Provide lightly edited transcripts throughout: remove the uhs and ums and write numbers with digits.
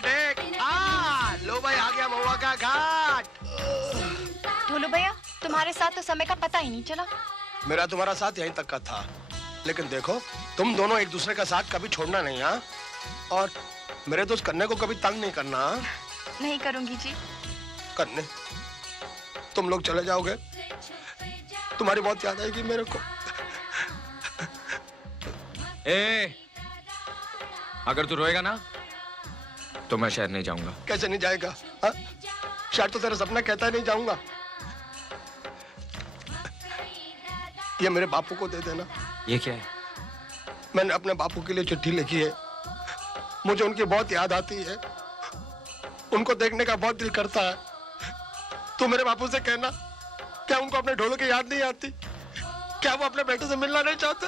Take. लो भाई आ गया महुआ का घाट। ढोलू भैया तुम्हारे साथ तो समय का पता ही नहीं चला। मेरा तुम्हारा साथ यहीं तक का था, लेकिन देखो तुम दोनों एक दूसरे का साथ कभी छोड़ना नहीं। हाँ, और मेरे दोस्त कन्ने को कभी तंग नहीं करना। नहीं करूंगी जी। कन्ने तुम लोग चले जाओगे, तुम्हारी बहुत याद आएगी मेरे को। अगर तू रोएगा ना तो मैं शहर नहीं जाऊंगा। कैसे नहीं जाएगा? हा? शायद तो तेरा सपना कहता है नहीं जाऊंगा। ये मेरे बापू को दे देना। ये क्या है? मैंने अपने बापू के लिए चिट्ठी लिखी है। मुझे उनकी बहुत याद आती है, उनको देखने का बहुत दिल करता है। तू मेरे बापू से कहना, क्या उनको अपने ढोलों की याद नहीं आती? क्या वो अपने बेटे से मिलना नहीं चाहते?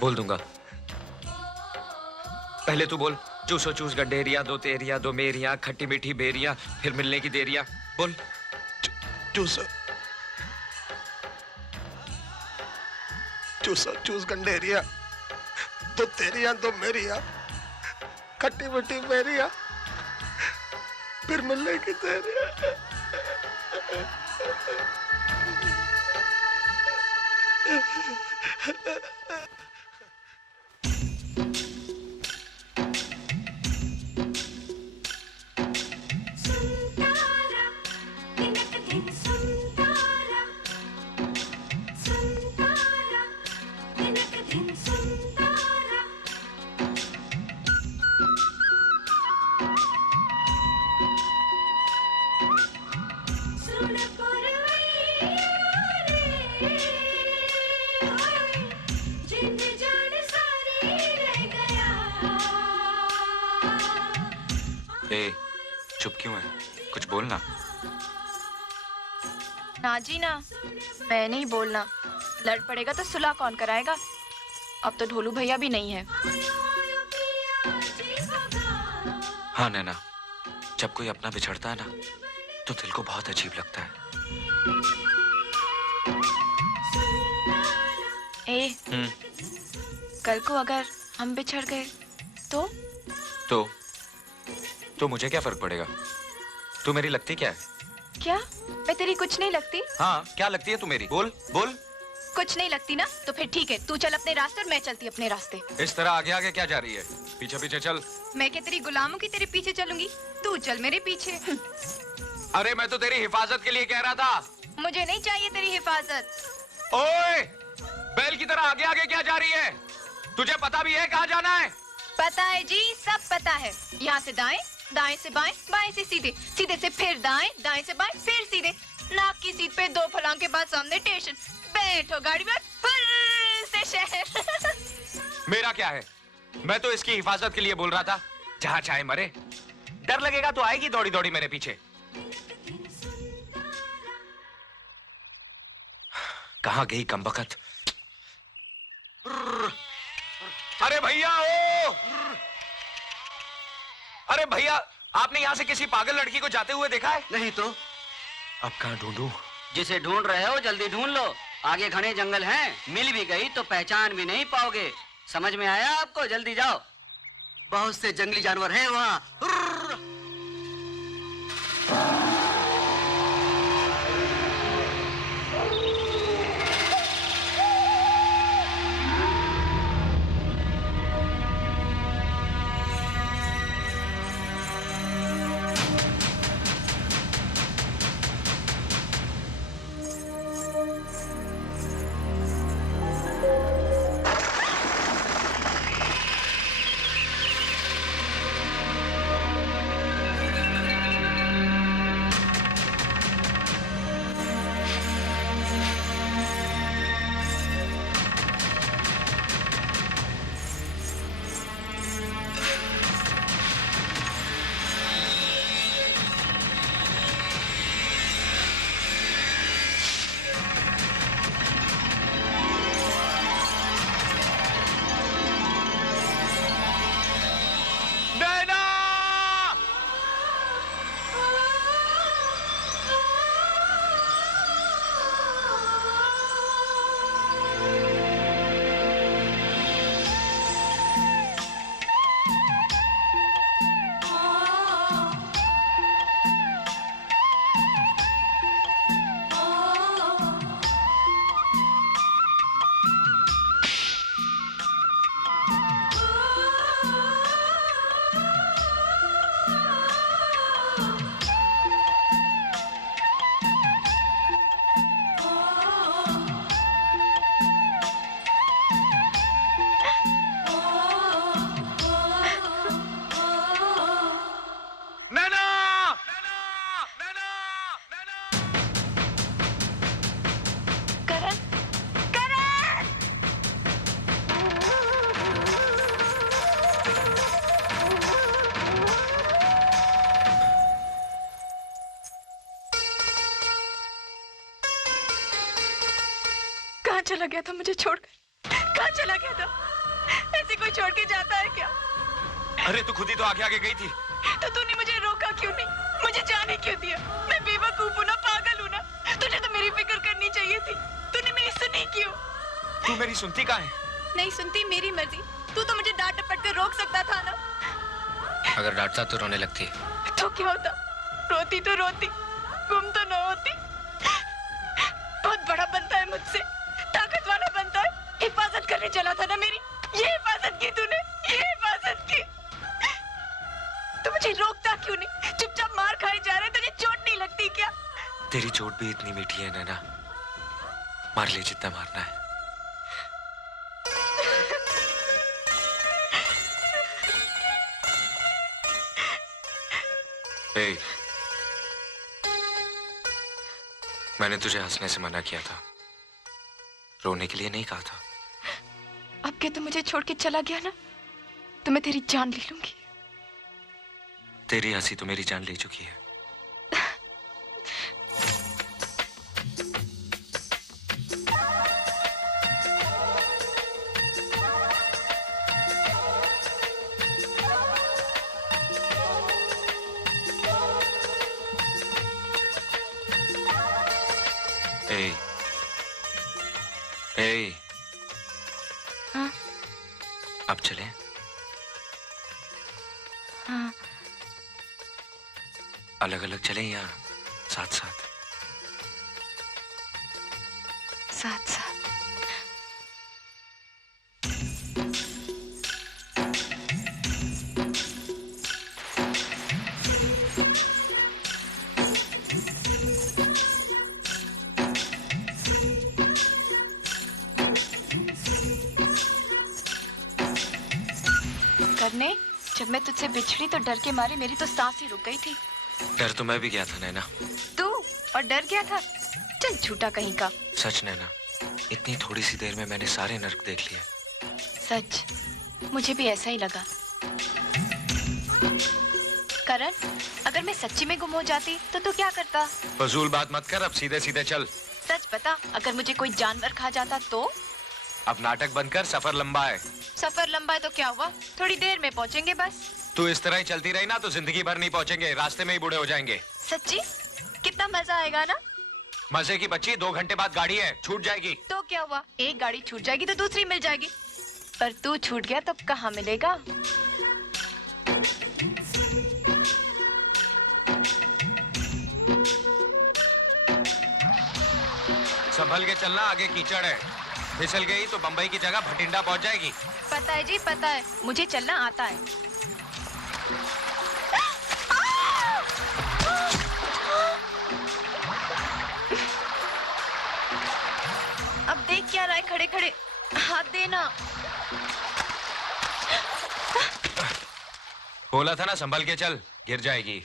बोल दूंगा। पहले तू बोल। चूसो चूस गड्ढेरिया, दो तेरिया दो मेरिया, खट्टी मीठी बेरिया, फिर मिलने की देरिया। बोल। चूसो चूसो चूस गंडेरिया, दो तेरिया दो मेरिया, खट्टी मीठी बेरिया, फिर मिलने की देरिया। चुप क्यों है? कुछ बोलना। ना जी ना, मैं नहीं बोलना। लड़ पड़ेगा तो सुलह कौन कराएगा? अब तो ढोलू भैया भी नहीं है। हाँ नैना, जब कोई अपना बिछड़ता है ना तो दिल को बहुत अजीब लगता है। कल को अगर हम बिछड़ गए तो मुझे क्या फर्क पड़ेगा? तू मेरी लगती क्या है? क्या मैं तेरी कुछ नहीं लगती? हाँ, क्या लगती है तू मेरी? बोल बोल। कुछ नहीं लगती ना, तो फिर ठीक है, तू चल अपने रास्ते और मैं चलती अपने रास्ते। इस तरह आगे आगे क्या जा रही है? पीछे पीछे चल। मैं क्या तेरी गुलामों की तेरे पीछे चलूंगी? तू चल मेरे पीछे। अरे मैं तो तेरी हिफाजत के लिए कह रहा था। मुझे नहीं चाहिए तेरी हिफाजत। ओए, बैल की तरह आगे आगे क्या जा रही है? तुझे पता भी है कहाँ जाना है? पता है जी, सब पता है। यहाँ से दाएं, दाएं से बाएं, बाएं से सीधे, सीधे से फिर दाएं, दाएं से बाएं, फिर सीधे। नाक की सीट पे 2 फलांग के बाद सामने स्टेशन। बैठो गाड़ी में, फिर से शहर। मेरा क्या है? मैं तो इसकी हिफाजत के लिए बोल रहा था। जहाँ चाहे मरे। डर लगेगा तो आएगी दौड़ी दौड़ी मेरे पीछे। कहाँ गई कमबख्त? अरे भैया ओ! अरे भैया, आपने यहाँ से किसी पागल लड़की को जाते हुए देखा है? नहीं तो। अब कहाँ ढूंढूं? जिसे ढूंढ रहे हो जल्दी ढूंढ लो। आगे घने जंगल हैं, मिल भी गई तो पहचान भी नहीं पाओगे। समझ में आया आपको? जल्दी जाओ, बहुत से जंगली जानवर हैं वहाँ। कहाँ चला गया था मुझे छोड़कर? कहाँ चला गया था? ऐसे कोई छोड़ के जाता है क्या? अरे तू खुद ही तो आगे आगे गई थी। तो तूने मुझे रोका क्यों नहीं? मुझे जाने क्यों दिया? मैं बेवकूफ हूँ ना, पागल हूँ ना? तुझे तो मेरी फिक्र करनी चाहिए थी। तूने मेरी सुनी क्यों? तू मेरी सुनती कहाँ है? नहीं सुनती, मेरी मर्जी। तू तो मुझे डांट डपट कर रोक सकता था ना। अगर डांटता तो रोने लगती। तो क्या होता? रोती तो रोती, गुम तो न होती। बहुत बड़ा बनता है मुझसे, ताकत वाला बनता है। हिफाजत करने चला था ना मेरी, ये हिफाजत की तूने, ये हिफाजत की। तू मुझे रोकता क्यों नहीं? चुपचाप मार खाए जा रहे, तुझे चोट नहीं लगती क्या? तेरी चोट भी इतनी मीठी है नैना, मार ले जितना मारना है। ए, मैंने तुझे हंसने से मना किया था, रोने के लिए नहीं कहा था। अब के तू मुझे छोड़ के चला गया ना, तो मैं तेरी जान ले लूंगी। तेरी हंसी तो मेरी जान ले चुकी है। ए, ए, हाँ? अब चले? हाँ। अलग अलग चले या साथ साथ? साथ साथ। करने, जब मैं तुझसे बिछड़ी तो डर के मारे मेरी तो सांस ही रुक गई थी। डर तो मैं भी गया था नैना। तू और डर गया था? चल झूठा कहीं का। सच नैना, इतनी थोड़ी सी देर में मैंने सारे नर्क देख लिए। सच, मुझे भी ऐसा ही लगा। करण, अगर मैं सच्ची में गुम हो जाती तो तू क्या करता? फजूल बात मत कर, अब सीधे सीधे चल। सच बता, अगर मुझे कोई जानवर खा जाता तो? अब नाटक बंद कर, सफर लंबा है। सफर लंबा है तो क्या हुआ, थोड़ी देर में पहुंचेंगे बस। तू इस तरह ही चलती रही ना तो जिंदगी भर नहीं पहुंचेंगे, रास्ते में ही बूढ़े हो जाएंगे। सच्ची? कितना मजा आएगा ना। मजे की बच्ची, 2 घंटे बाद गाड़ी है, छूट जाएगी। तो क्या हुआ, एक गाड़ी छूट जाएगी तो दूसरी मिल जाएगी। पर तू छूट गया तो कहाँ मिलेगा? संभल के चलना, आगे कीचड़ है। फिसल गई तो बंबई की जगह भटिंडा पहुंच जाएगी। पता है जी, पता है, मुझे चलना आता है। अब देख क्या रहा है खड़े खड़े, हाथ देना। बोला था ना संभल के चल, गिर जाएगी।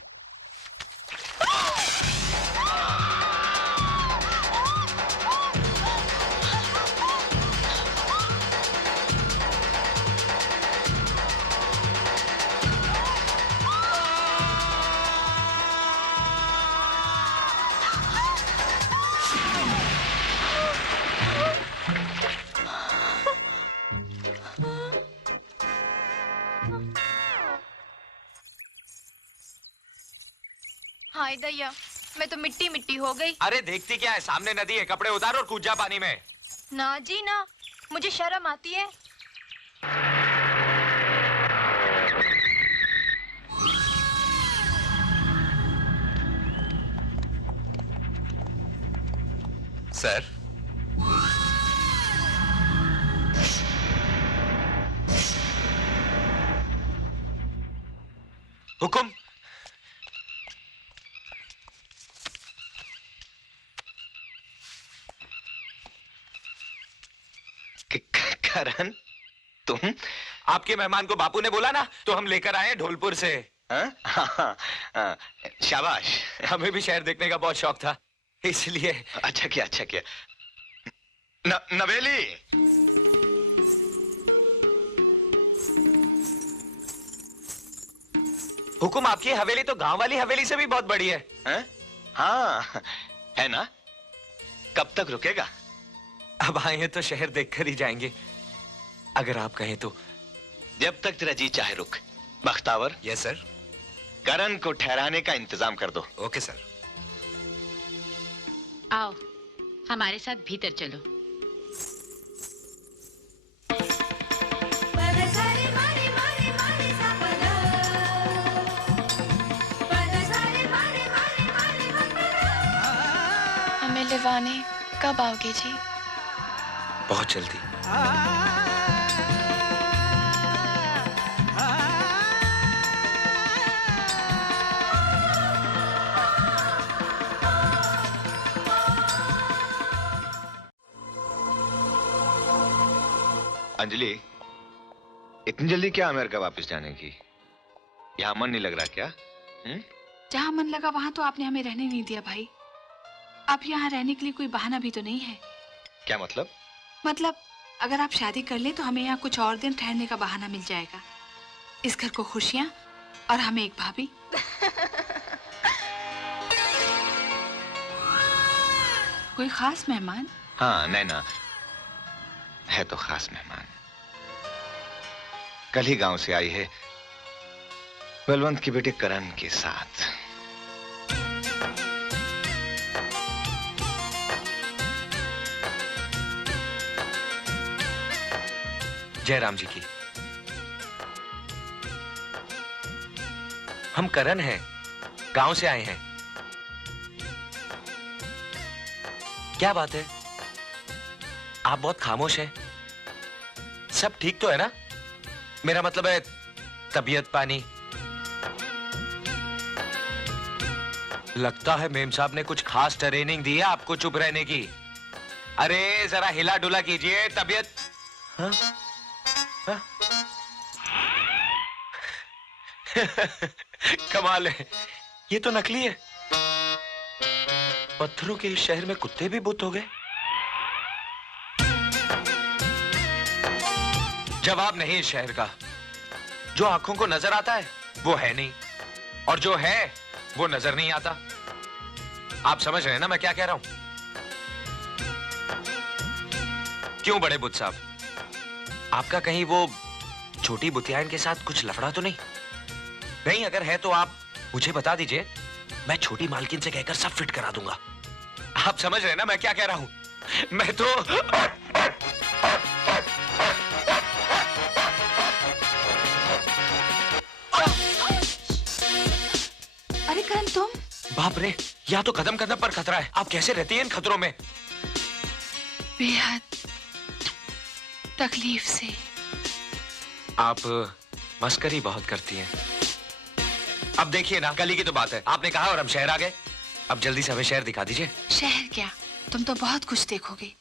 हाय दैया, मैं तो मिट्टी मिट्टी हो गई। अरे देखती क्या है, सामने नदी है, कपड़े उतार और कूद जा पानी में। ना जी ना, मुझे शर्म आती है। सर, हुकुम। करण, तुम? आपके मेहमान को बापू ने बोला ना, तो हम लेकर आए हैं ढोलपुर से। हाँ, शाबाश। हमें भी शहर देखने का बहुत शौक था, इसलिए। अच्छा किया, अच्छा किया। नवेली, हुकुम, आपकी हवेली तो गांव वाली हवेली से भी बहुत बड़ी है। हाँ, है ना? कब तक रुकेगा? अब आए हैं तो शहर देखकर ही जाएंगे, अगर आप कहें तो। जब तक तेरा जी चाहे रुक। Bakhtawar, yes sir. करण को ठहराने का इंतजाम कर दो। Okay sir. आओ हमारे साथ भीतर चलो। हमें लिवाने कब आओगे जी? बहुत जल्दी। अंजलि, इतनी जल्दी क्या अमेरिका वापस जाने की? यहाँ मन नहीं लग रहा क्या? जहाँ मन लगा वहाँ तो आपने हमें रहने नहीं दिया भाई। अब यहाँ रहने के लिए कोई बहाना भी तो नहीं है। क्या मतलब? मतलब अगर आप शादी कर ले तो हमें यहाँ कुछ और दिन ठहरने का बहाना मिल जाएगा। इस घर को खुशियाँ और हमें एक भाभी। कोई खास मेहमान? हाँ, नैना है तो खास मेहमान। कल ही गांव से आई है, बलवंत की बेटे करण के साथ। जयराम जी की। हम करण हैं, गांव से आए हैं। क्या बात है, आप बहुत खामोश हैं। सब ठीक तो है ना? मेरा मतलब है तबीयत पानी। लगता है मेम साहब ने कुछ खास ट्रेनिंग दी है आपको चुप रहने की। अरे जरा हिला डुला कीजिए, तबीयत। हाँ? हाँ? कमाल है, ये तो नकली है। पत्थरों के इस शहर में कुत्ते भी बुत हो गए। जवाब नहीं इस शहर का। जो आंखों को नजर आता है वो है नहीं, और जो है वो नजर नहीं आता। आप समझ रहे हैं ना मैं क्या कह रहा हूं? क्यों बड़े बुत साहब, आपका कहीं वो छोटी बुतियान के साथ कुछ लफड़ा तो नहीं? नहीं, अगर है तो आप मुझे बता दीजिए, मैं छोटी मालकिन से कहकर सब फिट करा दूंगा। आप समझ रहे हैं ना मैं क्या कह रहा हूं? मैं तो अरे करण तुम? बाप रे, यहाँ तो कदम कदम पर खतरा है। आप कैसे रहती हैं इन खतरों में? बेहद तकलीफ से। आप मस्करी बहुत करती हैं। अब देखिए ना, कल ही की तो बात है, आपने कहा और हम शहर आ गए। अब जल्दी से हमें शहर दिखा दीजिए। शहर क्या, तुम तो बहुत कुछ देखोगे।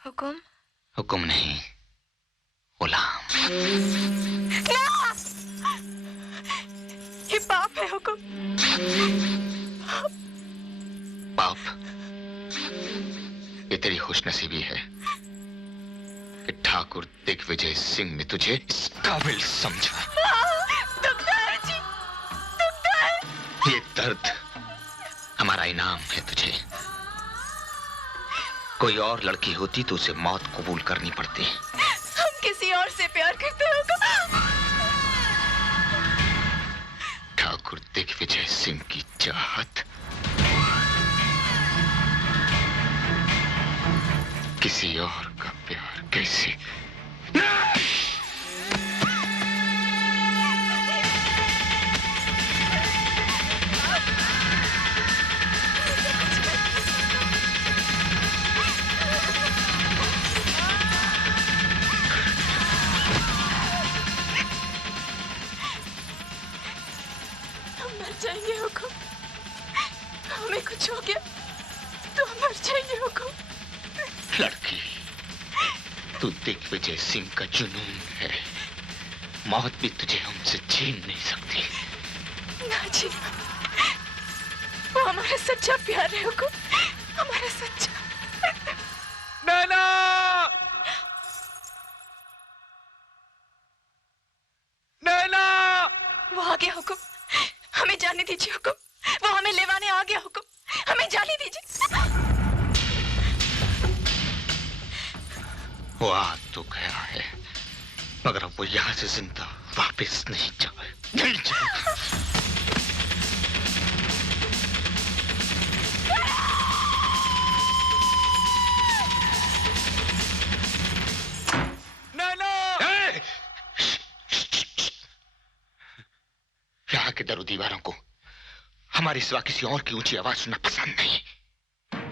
हुकुम? हुक्म नहीं, गुलाम। ये पाप है हुकुम। पाप? ये तेरी खुशनसीबी है कि ठाकुर दिग्विजय सिंह ने तुझे इस काबिल समझा। दुखता है जी, दुखता है। ये दर्द हमारा इनाम है तुझे। कोई और लड़की होती तो उसे मौत कबूल करनी पड़ती। हम किसी और से प्यार करते हो हुकुम। ठाकुर दिग्विजय सिंह की चाहत किसी और का प्यार कैसे? हम मर जाएंगे हुकुम। हमें कुछ हो गया तो हम मर जाएंगे हुकुम। लड़की, तू दिग्विजय सिंह का जुनून है। मौत भी तुझे हमसे छीन नहीं सकती। ना जी, वो हमारा सच्चा प्यार है हुकुम, हमारा सच्चा। नैना! नैना! वो आ गया हुकुम, हमें जाने दीजिए हुकुम। वो हमें लेवाने आ गया हुकुम, हमें जाने दीजिए। वो आ तो गया है, मगर अब वो यहाँ से जिंदा वापस नहीं जाए, नहीं जाए। यहाँ के दरो दीवारों को हमारी सिवा किसी और की ऊंची आवाज सुनना पसंद नहीं।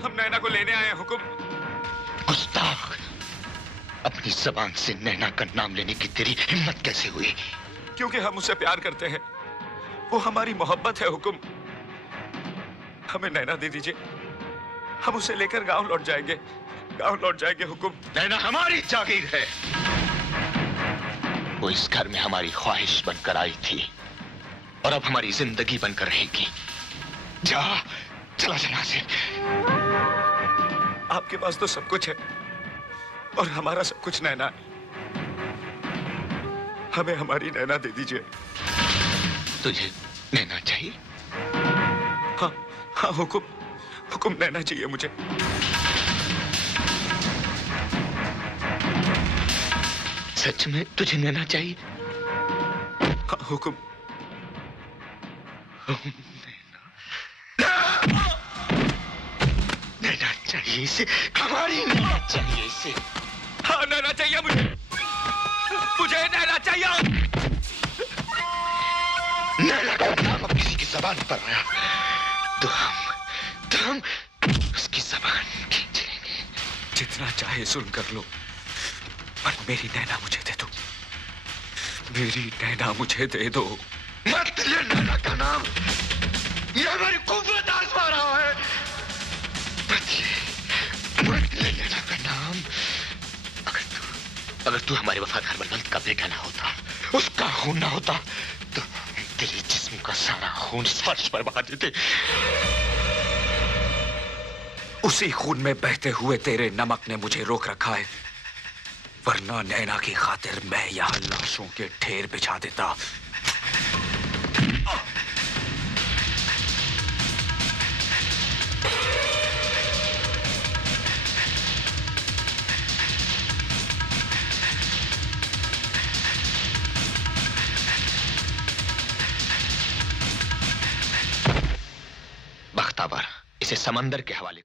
हम नैना को लेने आए हैं हुकुम। गुस्ताख, अपनी जबान से नैना का नाम लेने की तेरी हिम्मत कैसे हुई? क्योंकि हम उससे प्यार करते हैं, वो हमारी मोहब्बत है हुकुम। हमें नैना दे दीजिए, हम उसे लेकर गांव लौट जाएंगे, गांव लौट जाएंगे हुकुम। नैना हमारी जागीर है। वो इस घर में हमारी ख्वाहिश बनकर आई थी और अब हमारी जिंदगी बनकर रहेगी। जा, चला चला से। आपके पास तो सब कुछ है और हमारा सब कुछ नैना है। हमें हमारी नैना दे दीजिए। तुझे नैना चाहिए? हाँ हाँ हुकुम, हुकुम नैना चाहिए मुझे। सच में तुझे नैना चाहिए? हाँ हुकुम। नैना चाहिए इसे, हमारी नैना चाहिए इसे। हाँ नैना चाहिए मुझे, मुझे नैना चाहिए। नैना का नाम अब किसी की जबान पर आया तो हम उसकी जबान खींच लेंगे। जितना चाहे सुन कर लो, पर मेरी नैना मुझे दे दो, मेरी नैना मुझे दे दो। मत ले नैना का नाम, ये हमारी कुव्वत आजमा रहा है। मत ले नैना का नाम। अगर तू हमारे वफादार बलवंत का बेटा ना होता, उसका खून ना होता, तो तेरे जिस्म का सारा खून इस फर्श पर बहा देते। उसी खून में बहते हुए तेरे नमक ने मुझे रोक रखा है, वरना नैना की खातिर मैं यहाँ लाशों के ढेर बिछा देता। बख्तावर, इसे समंदर के हवाले